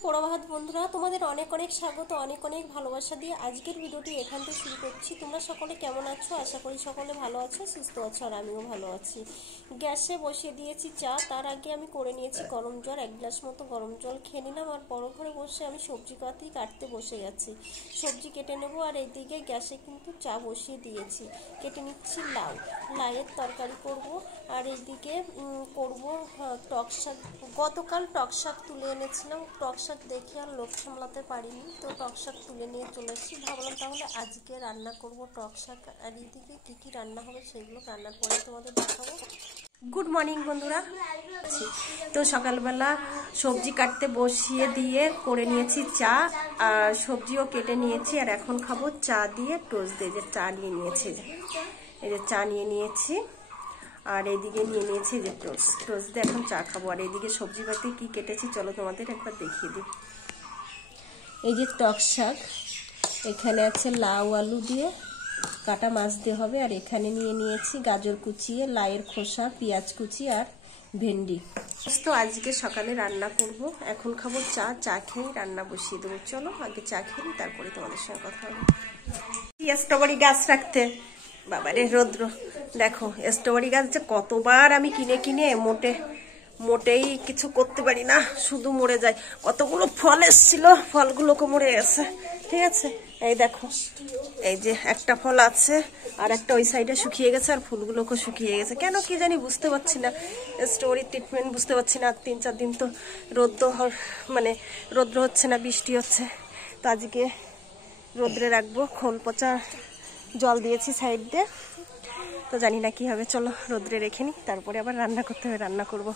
সুপ্রভাত বন্ধুরা, তোমাদের অনেক অনেক স্বাগত, অনেক অনেক ভালোবাসা দিয়ে আজকের ভিডিওটি এখান থেকে শুরু করছি। তোমরা সকলে কেমন আছো? আশা করি সকলে ভালো আছো, সুস্থ আছো, আর আমিও ভালো আছি। গ্যাসে বসিয়ে দিয়েছি চা। তার আগে আমি করে নিয়েছি গরম জল, 1 গ্লাস মতো গরম জল খেয়ে নিলাম। আর বড় ঘরে বসে আমি সবজি কাটতে বসে গেছি, সবজি কেটে নেবো। আর এইদিকে গ্যাসে কিন্তু চা বসিয়ে দিয়েছি, কেটে নিচ্ছি লাউয়ের তরকারি করব। আর এইদিকে করব টক শাক। গতকাল টক শাক তুলে এনেছিলাম, টক শাক দেখে আর লোভ সামলাতে পারিনি, তো টক শাক তুলে নিয়ে চলে এসেছি। ভাবলাম তাহলে আজকে রান্না করব টক শাক। আর এইদিকে কী কী রান্না হবে সেগুলো রান্নার পরে তোমাদের দেখাবো। গুড মর্নিং বন্ধুরা। তো সকালবেলা সবজি কাটতে বসিয়ে দিয়ে করে নিয়েছি চা, আর সবজিও কেটে নিয়েছি। আর এখন খাবো চা দিয়ে টোস্ট দিয়ে। যে চা নিয়ে নিয়েছি, এই যে চা নিয়ে নিয়েছি। আর এইদিকে নিয়ে নিয়েছি যে টোস্ট দিয়ে এখন চা খাবো। আর এইদিকে সবজি পাতি কি কেটেছি চলো তোমাদের একবার দেখিয়ে দিই। এই যে টক শাক, এখানে আছে লাউ আলু দিয়ে কাটা মাছ দিয়ে হবে। আর এখানে নিয়ে নিয়েছি গাজর কুচিয়ে, লাউয়ের খোসা, পেঁয়াজ কুচি আর ভেন্ডি। তো আজকে সকালে রান্না করব। এখন খাবো চা, চা খেয়ে রান্না বসিয়ে দেবো। চলো আগে চা খেয়ে তারপরে তোমাদের সঙ্গে কথা হবে। স্ট্রবেরি গাছ রাখতে বাবারে রৌদ্র দেখো, স্ট্রবেরি গাছ যে কতবার আমি কিনে মোটেই কিছু করতে পারি না, শুধু মরে যায়। কতগুলো ফল এসেছিল, ফলগুলোকে মরে গেছে। ঠিক আছে, এই দেখো, এই যে একটা ফল আছে, আর একটা ওই সাইডে শুকিয়ে গেছে, আর ফুলগুলোকে শুকিয়ে গেছে। কেন কি জানি বুঝতে পারছি না, স্ট্রবেরি ট্রিটমেন্ট বুঝতে পারছি না। 3-4 দিন তো রৌদ্র হচ্ছে না, বৃষ্টি হচ্ছে। তো আজকে রোদ্রে রাখবো, খোল পচা জল দিয়েছি সাইড দিয়ে। তো জানি না কি হবে, চলো রোদ্রে রেখে নিই, তারপরে আবার রান্না করতে হবে। রান্না করব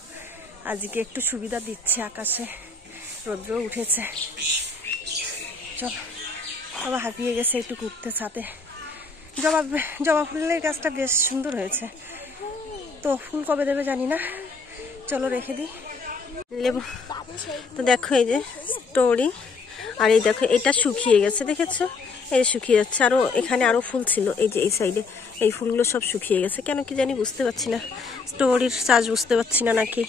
আজকে, একটু সুবিধা দিচ্ছে আকাশে, রোদ্র উঠেছে। চলো, আবার হাঁপিয়ে গেছে একটু উঠতে ছাদে। জবা ফুলের গাছটা বেশ সুন্দর হয়েছে, তো ফুল কবে দেবে জানি না। চলো রেখে দিই। লেবু তো দেখো, এই যে স্টোরি, আর এই দেখো এটা শুকিয়ে গেছে, দেখেছো? এই শুকিয়ে যাচ্ছে। আরো এখানে আরো ফুল ছিল, এই যে এই সাইডে এই ফুলগুলো সব শুকিয়ে গেছে। কেন কি জানি বুঝতে পারছি না, স্টোরির চাষ বুঝতে পারছি না নাকি।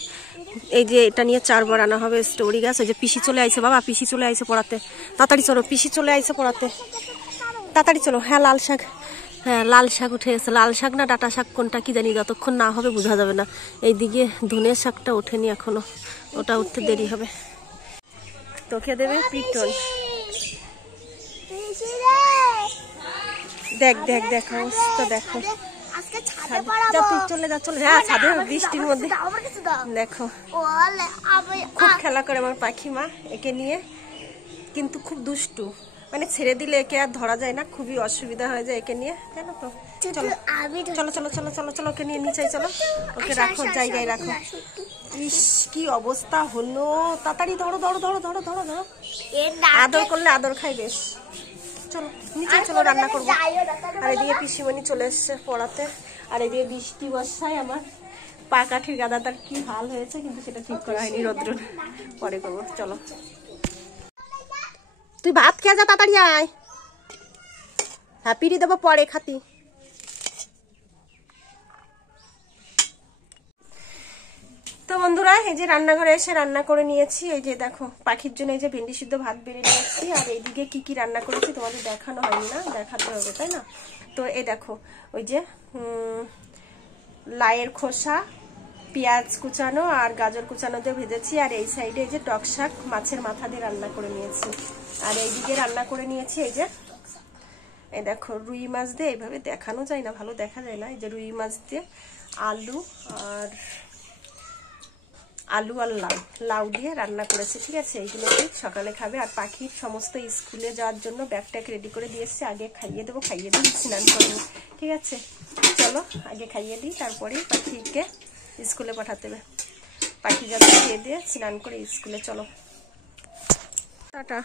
এই যে এটা নিয়ে 4বার আনা হবে স্টোরি গাছ। ওই যে পিসি চলে আইছে, বাবা পিসি চলে আইছে পড়াতে, তাড়াতাড়ি চলো, পিসি চলে আইছে পড়াতে, তাড়াতাড়ি চলো। হ্যাঁ লাল শাক, হ্যাঁ লাল শাক উঠে গেছে। লাল শাক না ডাটা শাক কোনটা কি জানি, যতক্ষণ না হবে বোঝা যাবে না। এইদিকে ধনের শাকটা ওঠেনি এখনো, ওটা উঠতে দেরি হবে। তোকে দেবে পিটন। দেখ দেখ দেখ অবস্থা দেখো, তুই চলে যা চলে যা ছাদে, বৃষ্টির মধ্যে। দেখো খুব খেলা করে আমার পাখিমা একে নিয়ে, কিন্তু খুব দুষ্টু, মানে ছেড়ে দিলে একে আর ধরা যায় না, খুবই অসুবিধা হয়ে যায় একে নিয়ে, জানো তো। চলো চলো চলো চলো চলো চলো, ওকে নিয়ে নিচে চলো, ওকে রাখো জায়গায় রাখো। ইস কি অবস্থা হলো, তাড়াতাড়ি ধরো ধরো ধরো ধরো ধরো ধরো, আদর করলে আদর খাই বেশ। চলো নিচে চলো, রান্না করবো। আর এদিকে পিসিমণি চলে এসছে পড়াতে। আর এদিকে বৃষ্টি বর্ষায় আমার পা কাঠির গাদাটার কি হাল হয়েছে, কিন্তু সেটা ঠিক করা হয়নি, রৌদ্র পরে করবো। চলো তুই ভাত খেয়ে যা, তাড়াতাড়ি আয়, হ্যাঁ পিড়ি দেবো পরে খাতি। তো বন্ধুরা, এই যে রান্নাঘরে এসে রান্না করে নিয়েছি। এই যে দেখো পাখির জন্য এই যে ভেন্ডি সিদ্ধ ভাত বেড়ে নিয়েছি। আর এইদিকে কি কি রান্না করেছি তোমাদের দেখানো হয়নি না, দেখাতে হবে তাই না। তো এই দেখো, ওই যে লাউয়ের খোসা, পেঁয়াজ কুচানো আর গাজর কুচানো দিয়ে ভেজেছি। আর এই সাইডে এই যে টক শাক মাছের মাথা দিয়ে রান্না করে নিয়েছি। আর এইদিকে রান্না করে নিয়েছি এই যে, এই দেখো রুই মাছ দিয়ে, এইভাবে দেখানো যায় না, ভালো দেখা যায় না। এই যে রুই মাছ দিয়ে আলু আর লাউ দিয়ে রান্না করেছি। ঠিক আছে, এইগুলো সকালে খাবে। আর পাখির সমস্ত স্কুলে যাওয়ার জন্য ব্যাগটাকে রেডি করে দিয়েছি, আগে খাইয়ে দেবো, খাইয়ে দিই স্নান করবো। ঠিক আছে, চলো আগে খাইয়ে দিই, তারপরে পাখিকে স্কুলে পাঠাতে হবে। পাখি যাতে খেয়ে দিয়ে স্নান করে স্কুলে। চলো টাটা।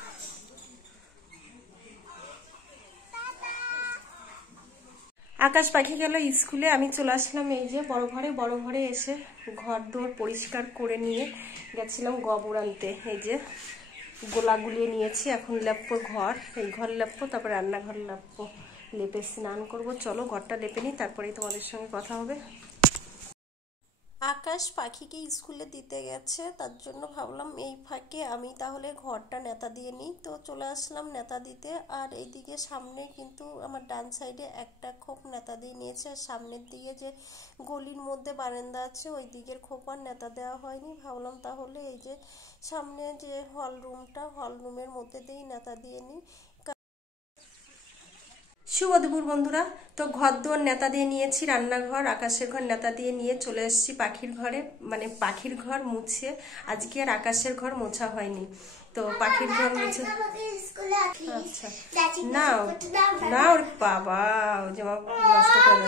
আকাশ পাখি গেল স্কুলে, আমি চলে আসলাম এই যে বড় ঘরে এসে ঘর দোর পরিষ্কার করে নিয়ে গেছিলাম গোবর আনতে। এই যে গোলা গুলিয়ে নিয়েছি, এখন লেপবো ঘর, এই ঘর লেপবো, তারপর রান্নাঘর লেপবো, লেপে স্নান করবো। চলো ঘরটা লেপে নিই, তারপরেই তোমাদের সঙ্গে কথা হবে। আকাশ পাখিকে স্কুলে দিতে গেছে, তার জন্য ভাবলাম এই ফাঁকে আমি তাহলে ঘরটা নেতা দিয়ে নিই। তো চলে আসলাম নেতা দিতে। আর এইদিকে সামনে কিন্তু আমার ডান সাইডে একটা খোপ নেতা দিয়ে নিয়েছে, আর সামনের দিকে যে গলির মধ্যে বারান্দা আছে ওই দিকের খোপ আর নেতা দেওয়া হয়নি। ভাবলাম তাহলে এই যে সামনে যে হল রুমের মধ্যে দিয়েই নেতা দিয়ে নিই। শুভ দুপুর বন্ধুরা। তো ঘর দুয়ার নেতা দিয়ে নিয়েছি, রান্নাঘর আকাশের ঘর নেতা দিয়ে নিয়ে চলে এসেছি পাখির ঘরে, মানে পাখির ঘর মুছে। আজকে আর আকাশের ঘর মোছা হয়নি, তো পাখির ঘর মুছে। আচ্ছা না না, ওর বাবা ও জামা নষ্ট করে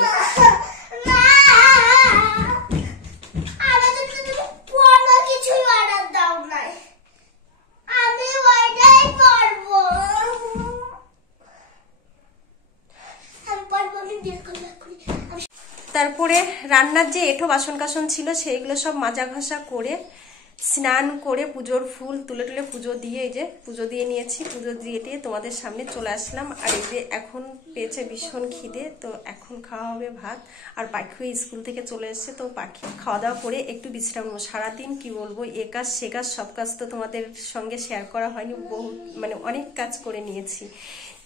তারপরে রান্নার যে এঁঠো বাসন কাসন ছিল সেইগুলো সব মাজা ঘষা করে স্নান করে পুজোর ফুল তুলে তুলে পুজো দিয়ে, এই যে পুজো দিয়ে নিয়েছি। পুজো দিয়ে তোমাদের সামনে চলে আসলাম। আর এই যে এখন পেয়েছে ভীষণ খিদে, তো এখন খাওয়া হবে ভাত। আর পাখি স্কুল থেকে চলে এসছে, তো পাখি খাওয়া দাওয়া করে একটু বিশ্রাম নেবো। সারাদিন কি বলবো, এ কাজ সে কাজ, সব কাজ তো তোমাদের সঙ্গে শেয়ার করা হয়নি, বহু মানে অনেক কাজ করে নিয়েছি।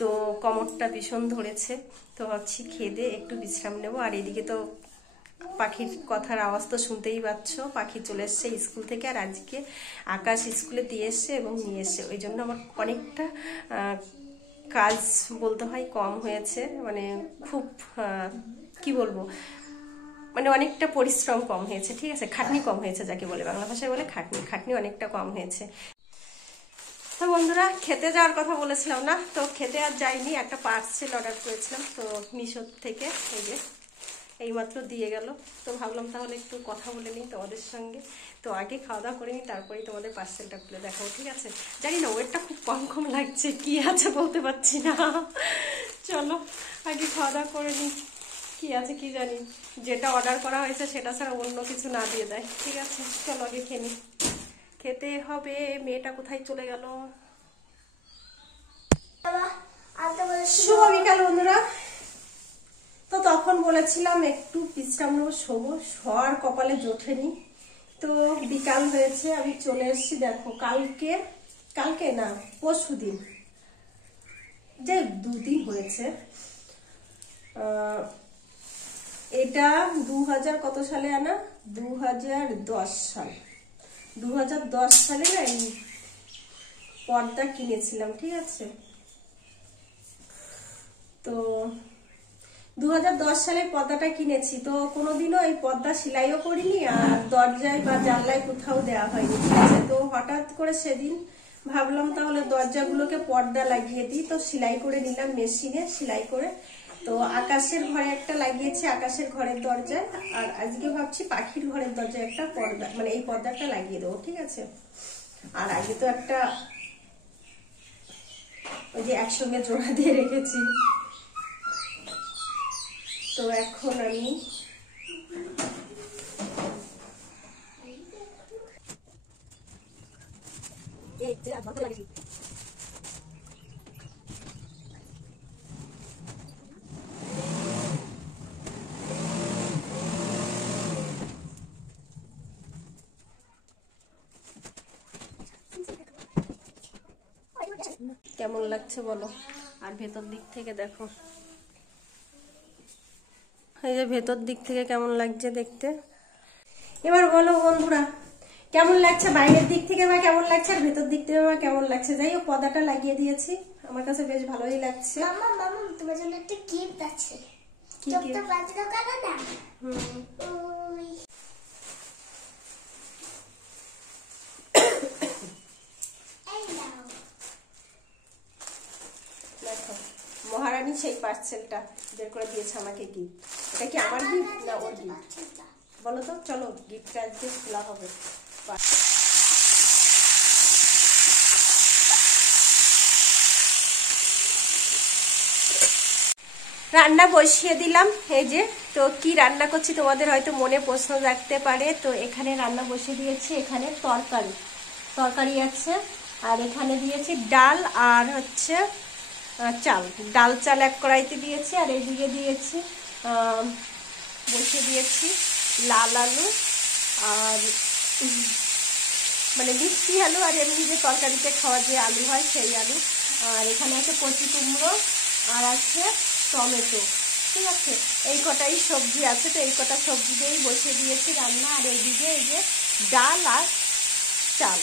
তো কোমরটা ভীষণ ধরেছে, তো ভাবছি খেয়ে দিয়ে একটু বিশ্রাম নেব। আর এদিকে তো পাখির কথার আওয়াজ তো শুনতেই পাচ্ছ, পাখি চলে এসছে স্কুল থেকে। আর আজকে আকাশ স্কুলে দিয়ে এসছে এবং নিয়ে এসছে, ওই জন্য আমার অনেকটা কাজ বলতে হয় কম হয়েছে, মানে খুব কি বলবো, মানে অনেকটা পরিশ্রম কম হয়েছে, ঠিক আছে, খাটনি কম হয়েছে, যাকে বলে বাংলা ভাষায় বলে খাটনি অনেকটা কম হয়েছে। তো বন্ধুরা, খেতে যাওয়ার কথা বলেছিলাম না, তো খেতে আর যাইনি, একটা পার্সেল অর্ডার করেছিলাম তো মিশো থেকে, এই যে এইমাত্র দিয়ে গেল। তো ভাবলাম তাহলে একটু কথা বলে নিই তোমাদের সঙ্গে। তো আগে খাওয়া দাওয়া করে নিই, তারপরেই তোমাদের পার্সেলটা খুলে দেখাবো, ঠিক আছে। জানি না ওয়েটটা খুব কম লাগছে, কি আছে বলতে পারছি না। চলো আগে খাওয়া দাওয়া করে নিই, কি আছে কি জানি, যেটা অর্ডার করা হয়েছে সেটা ছাড়া অন্য কিছু না দিয়ে দেয়, ঠিক আছে। চলো আগে খেয়ে নিই, খেতে হবে। মেয়েটা কোথায় চলে গেল? শুভ বিকাল বন্ধুরা। তো তখন বলেছিলাম একটু বিশ্রাম নেবো, শোবো, শোয়ার কপালে জোটেনি। তো বিকাল হয়েছে, আমি চলে এসেছি। দেখো কালকে না পরশুদিন, যে দুদিন হয়েছে, এটা 2000 কত সালে আনা, 2010 সাল, 2010 সালে না এই পর্দা কিনেছিলাম, ঠিক আছে। তো 2010 সালে পর্দাটা কিনেছি, তো কোনোদিনও এই পর্দা সেলাইও করিনি, আর দরজায় বা জানলায় কোথাও দেওয়া হয়নি, ঠিক আছে। তো হঠাৎ করে সেদিন ভাবলাম তাহলে দরজাগুলোকে পর্দা লাগিয়ে দিই, তো সেলাই করে নিলাম, মেশিনে সেলাই করে। তো আকাশের ঘরে একটা লাগিয়েছি, আকাশের ঘরের দরজায়। আর আজকে ভাবছি পাখির ঘরের দরজায় একটা পর্দা, মানে এই পর্দাটা লাগিয়ে দেবো, ঠিক আছে। আর আগে তো একটা ওই যে একসঙ্গে জোড়া দিয়ে রেখেছি, তো এখন আমি কেমন লাগছে বলো। আর ভেতর দিক থেকে দেখো, এই যে ভেতর দিক থেকে কেমন লাগছে দেখতে। এবার বলো বন্ধুরা, কেমন লাগছে বাইরের দিক থেকে বা কেমন লাগছে, আর ভেতর দিক থেকে বা কেমন লাগছে। যাই হোক, পর্দাটা লাগিয়ে দিয়েছি, আমার কাছে বেশ ভালোই লাগছে। মামা তোমার জন্য একটা গিফট আছে। কি চোখটা বন্ধ করো না। দেখো, মহারানী সেই পার্সেলটা বের করে দিয়েছে আমাকে গিফট। এটা কি আমার গিফট না ওর গিফট বলো তো। চলো গিফটটা আজকে খোলা হবে। রান্না বসিয়ে দিলাম, এই যে। তো কি রান্না করছি তোমাদের হয়তো মনে প্রশ্ন জাগতে পারে। তো এখানে রান্না বসিয়ে দিয়েছি, এখানে তরকারি আছে, আর এখানে দিয়েছি ডাল, আর হচ্ছে ডাল চাল এক কড়াইতে দিয়েছি। আর এইদিকে দিয়েছি বসিয়ে দিয়েছি লাল আলু আর মানে মিষ্টি আলু, আর এমনি যে তরকারিতে খাওয়া যে আলু হয় সেই আলু। আর এখানে আছে কচি কুমড়ো, আর আছে টমেটো। ঠিক আছে, এই কটাই সবজি আছে, তো এই কটা সবজি দিয়েই বসিয়ে দিয়েছি রান্না। আর এইদিকে এই যে ডাল আর চাল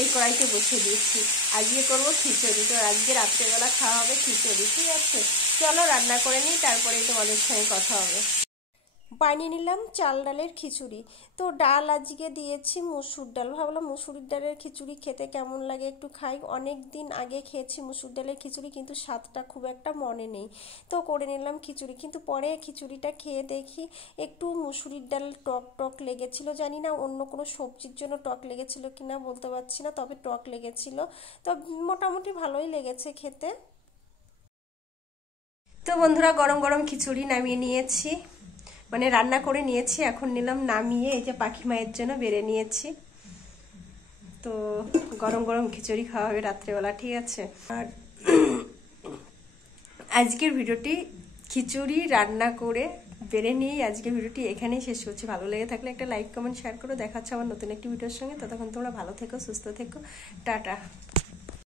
এই কড়াইতে বসিয়ে দিয়েছি। আজকে করবো খিচুড়ি, তো আজকে রাত্রেবেলা খাওয়া হবে খিচুড়ি। ঠিক আছে, চলো রান্না করে নিই, তারপরেই তোমাদের সঙ্গে কথা হবে। বানিয়ে নিলাম চাল ডালের খিচুড়ি। তো ডাল আজকে দিয়েছি মুসুর ডাল, ভাবলাম মুসুরির ডালের খিচুড়ি খেতে কেমন লাগে একটু খাই। অনেক দিন আগে খেয়েছি মুসুর ডালের খিচুড়ি, কিন্তু স্বাদটা খুব একটা মনে নেই। তো করে নিলাম খিচুড়ি, কিন্তু পরে খিচুড়িটা খেয়ে দেখি একটু মুসুরির ডাল টক টক লেগেছিল। জানি না অন্য কোনো সবজির জন্য টক লেগেছিল কিনা বলতে পারছি না, তবে টক লেগেছিল। তো মোটামুটি ভালোই লেগেছে খেতে। তো বন্ধুরা, গরম গরম খিচুড়ি নামিয়ে নিয়েছি, মানে রান্না করে নিয়েছি। এখন নিলাম নামিয়ে এই যে পাখি মায়ের জন্য বেড়ে নিয়েছি। তো গরম গরম খিচুড়ি খাওয়া হবে রাত্রেবেলা। ঠিক আছে, আর আজকের ভিডিওটি খিচুড়ি রান্না করে বেড়ে নিয়েই আজকের ভিডিওটি এখানেই শেষ করছি। ভালো লেগে থাকলে একটা লাইক কমেন্ট শেয়ার করো। দেখা হচ্ছে আমার নতুন একটি ভিডিওর সঙ্গে। ততক্ষণ তোমরা ভালো থেকো, সুস্থ থেকো, টাটা।